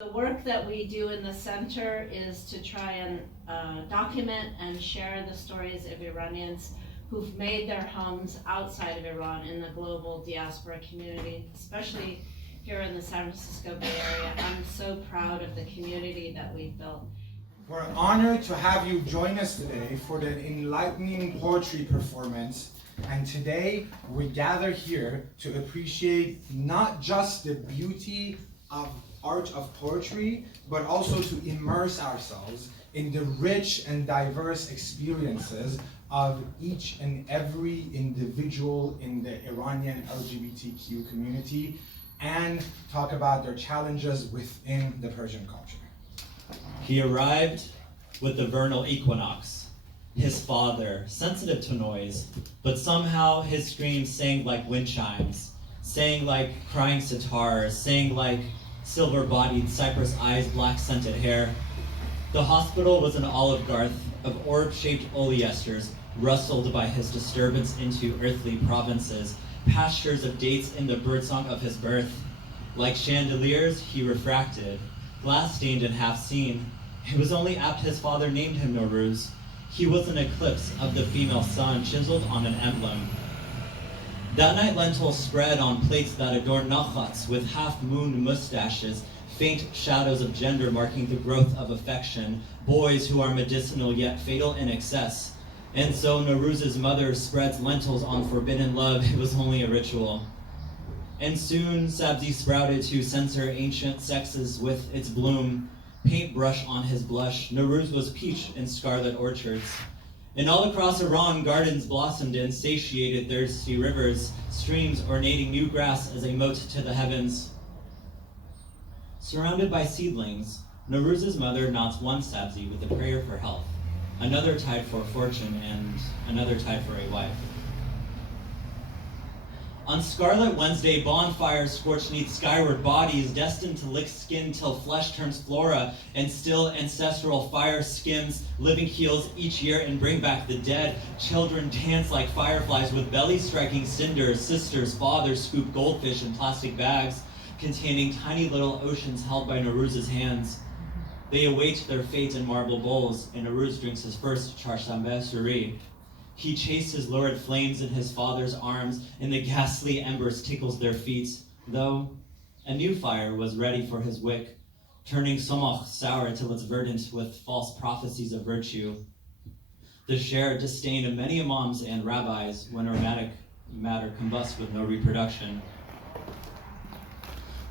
The work that we do in the center is to try and document and share the stories of Iranians who've made their homes outside of Iran in the global diaspora community, especially here in the San Francisco Bay Area. I'm so proud of the community that we've built. We're honored to have you join us today for the enlightening poetry performance. And today we gather here to appreciate not just the beauty of art of poetry, but also to immerse ourselves in the rich and diverse experiences of each and every individual in the Iranian LGBTQ community and talk about their challenges within the Persian culture. He arrived with the vernal equinox, his father, sensitive to noise, but somehow his screams sang like wind chimes, sang like crying sitars, sang like silver-bodied cypress eyes, black-scented hair. The hospital was an olive garth of orb-shaped oleisters, rustled by his disturbance into earthly provinces, pastures of dates in the birdsong of his birth. Like chandeliers, he refracted, glass-stained and half-seen. It was only apt his father named him Nowruz. He was an eclipse of the female sun, chiseled on an emblem. That night lentils spread on plates that adorned nakhats with half-moon mustaches, faint shadows of gender marking the growth of affection, boys who are medicinal yet fatal in excess. And so Nowruz's mother spreads lentils on forbidden love. It was only a ritual. And soon Sabzi sprouted to censor ancient sexes with its bloom, paintbrush on his blush. Nowruz was peach in scarlet orchards. And all across Iran, gardens blossomed in satiated thirsty rivers, streams ornating new grass as a moat to the heavens. Surrounded by seedlings, Nowruz's mother knots one sabzi with a prayer for health, another tied for fortune, and another tied for a wife. On Scarlet Wednesday, bonfires scorch neath skyward bodies, destined to lick skin till flesh turns flora, and still ancestral fire skims living heels each year and bring back the dead. Children dance like fireflies with belly striking cinders. Sisters, fathers scoop goldfish in plastic bags containing tiny little oceans held by Nowruz's hands. They await their fate in marble bowls, and Nowruz drinks his first Charshanbe Suri. He chased his lurid flames in his father's arms, and the ghastly embers tickles their feet, though a new fire was ready for his wick, turning somach sour till it's verdant with false prophecies of virtue. The shared disdain of many imams and rabbis when aromatic matter combusts with no reproduction.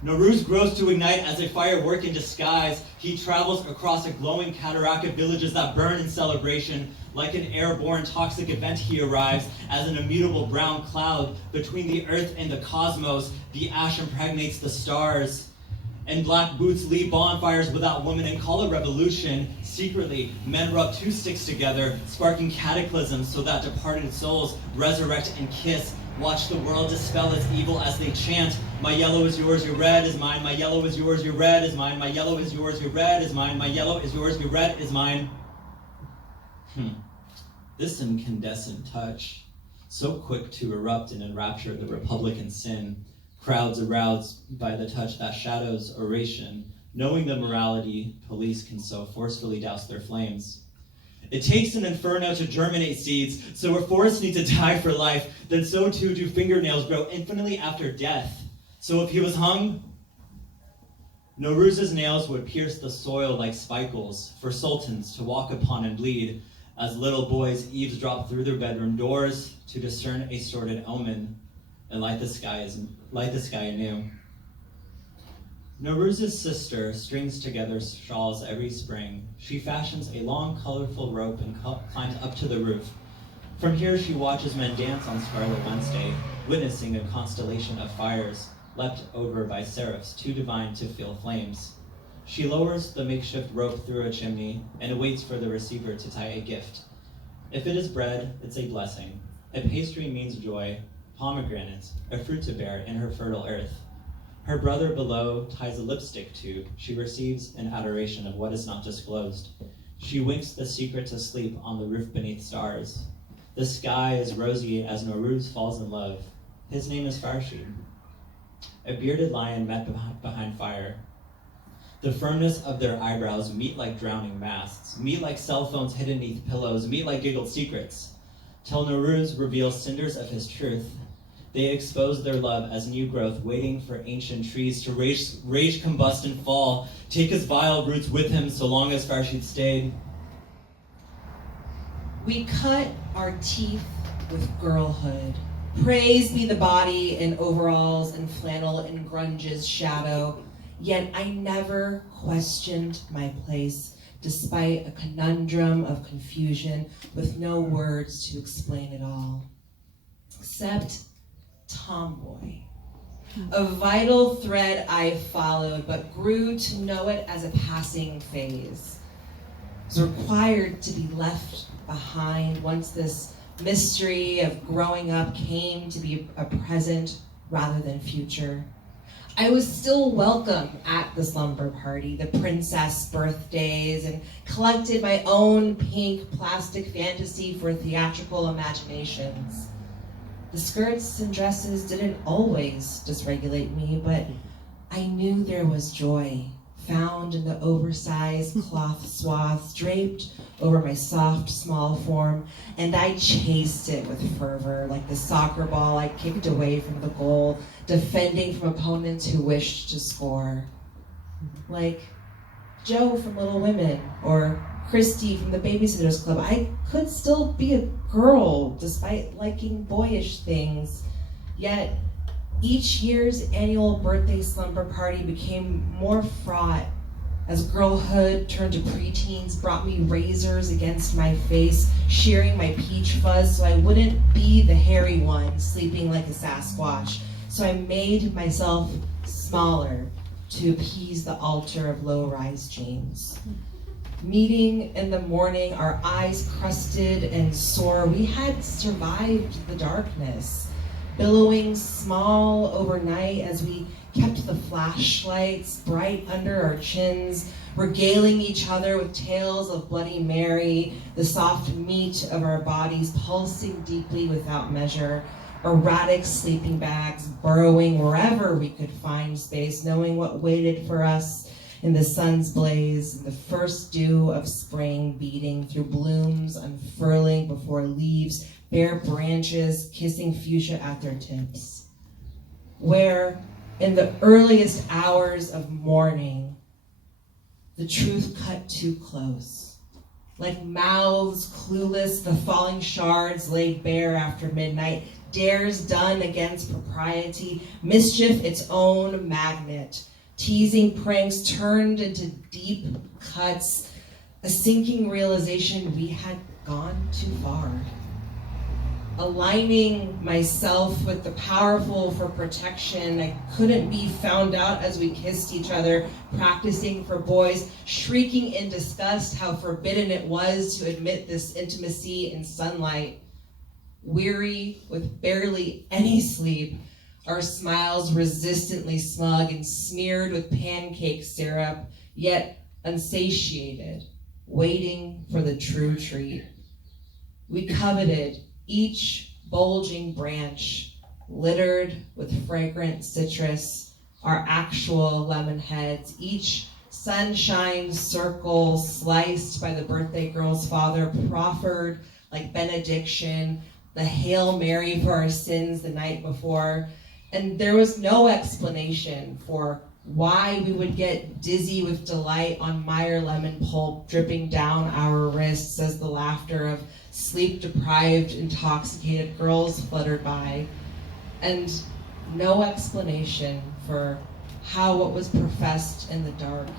Nowruz grows to ignite as a firework in disguise. He travels across a glowing cataract of villages that burn in celebration. Like an airborne toxic event, he arrives as an immutable brown cloud between the earth and the cosmos. The ash impregnates the stars. And black boots lead bonfires without women and call it revolution. Secretly, men rub two sticks together, sparking cataclysms so that departed souls resurrect and kiss. Watch the world dispel its evil as they chant, my yellow is yours, your red is mine, my yellow is yours, your red is mine, my yellow is yours, your red is mine, my yellow is yours, your red is mine. This incandescent touch, so quick to erupt and enrapture the Republican sin, crowds aroused by the touch that shadows oration, knowing the morality police can so forcefully douse their flames. It takes an inferno to germinate seeds, so where forests need to die for life, then so too do fingernails grow infinitely after death. So if he was hung, Nowruz's nails would pierce the soil like spikes for sultans to walk upon and bleed, as little boys eavesdrop through their bedroom doors to discern a sordid omen and light the sky anew. Nowruz's sister strings together shawls every spring. She fashions a long, colorful rope and climbs up to the roof. From here, she watches men dance on Scarlet Wednesday, witnessing a constellation of fires, leapt over by seraphs too divine to feel flames. She lowers the makeshift rope through a chimney and waits for the receiver to tie a gift. If it is bread, it's a blessing. A pastry means joy, pomegranate, a fruit to bear in her fertile earth. Her brother below ties a lipstick tube. She receives an adoration of what is not disclosed. She winks the secret to sleep on the roof beneath stars. The sky is rosy as Nowruz falls in love. His name is Farshid. A bearded lion met behind fire. The firmness of their eyebrows meet like drowning masts, meet like cell phones hidden beneath pillows, meet like giggled secrets. Till Nowruz reveals cinders of his truth, they expose their love as new growth, waiting for ancient trees to rage, combust, and fall, take his vile roots with him so long as Farshid stayed. We cut our teeth with girlhood. Praise be the body in overalls and flannel in grunge's shadow. Yet I never questioned my place, despite a conundrum of confusion with no words to explain it all. Except tomboy. A vital thread I followed, but grew to know it as a passing phase. It was required to be left behind once this mystery of growing up came to be a present rather than future. I was still welcome at the slumber party, the princess birthdays, and collected my own pink plastic fantasy for theatrical imaginations. The skirts and dresses didn't always dysregulate me, but I knew there was joy found in the oversized cloth swaths draped over my soft, small form, and I chased it with fervor, like the soccer ball I kicked away from the goal, defending from opponents who wished to score. Like Joe from Little Women, or Christy from the Babysitters Club, I could still be a girl despite liking boyish things, yet each year's annual birthday slumber party became more fraught as girlhood turned to preteens, brought me razors against my face, shearing my peach fuzz so I wouldn't be the hairy one sleeping like a Sasquatch. So I made myself smaller to appease the altar of low-rise jeans. Meeting in the morning, our eyes crusted and sore, we had survived the darkness, billowing small overnight as we kept the flashlights bright under our chins, regaling each other with tales of Bloody Mary, the soft meat of our bodies pulsing deeply without measure, erratic sleeping bags burrowing wherever we could find space, knowing what waited for us in the sun's blaze, the first dew of spring beating through blooms, unfurling before leaves, bare branches kissing fuchsia at their tips. Where, in the earliest hours of morning, the truth cut too close. Like mouths clueless, the falling shards laid bare after midnight, dares done against propriety, mischief its own magnet, teasing pranks turned into deep cuts, a sinking realization we had gone too far. Aligning myself with the powerful for protection, I couldn't be found out as we kissed each other, practicing for boys, shrieking in disgust how forbidden it was to admit this intimacy in sunlight. Weary with barely any sleep, our smiles resistantly smug and smeared with pancake syrup, yet unsatiated, waiting for the true treat. We coveted each bulging branch, littered with fragrant citrus, our actual lemon heads, each sunshine circle sliced by the birthday girl's father, proffered like benediction, the Hail Mary for our sins the night before. And there was no explanation for why we would get dizzy with delight on Meyer lemon pulp dripping down our wrists as the laughter of sleep-deprived, intoxicated girls fluttered by. And no explanation for how what was professed in the dark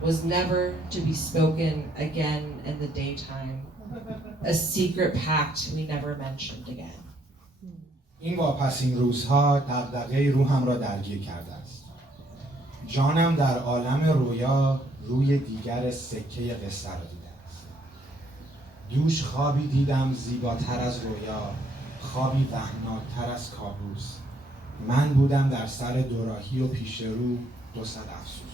was never to be spoken again in the daytime. A secret pact we never mentioned again. این واپسین روزها دغدغه روحم را درگیر کرده است. جانم در عالم رویا روی دیگر سکه قصه را دیده است. دوش خوابی دیدم زیباتر از رویا، خوابی وحناکتر از کابوس. من بودم در سر دوراهی و پیش رو 200 افسوس.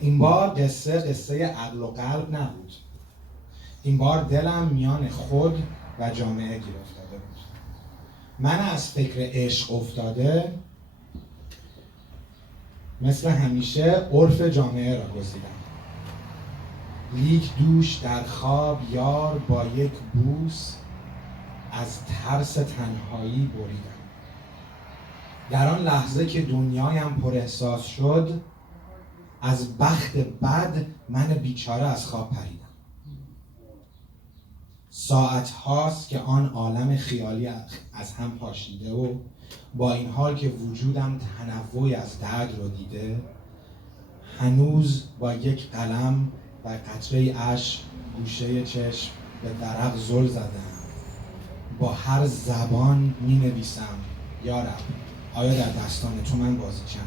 این بار قصه عقل و قلب نبود. این بار دلم میان خود و جامعه گیر افتاده بود. من از فکر عشق افتاده مثل همیشه عرف جامعه را گزیدم. لیک دوش در خواب یار با یک بوس از ترس تنهایی بریدم. در آن لحظه که دنیایم پر احساس شد، از بخت بد من بیچاره از خواب پریدم. ساعت هاست که آن عالم خیالی از هم پاشیده و با این حال که وجودم تنوعی از درد رو دیده، هنوز با یک قلم و قطره اشک گوشه چشم به ورق زل زدم. با هر زبان می نویسم یا رب، آیا در دستان تو من بازیچم؟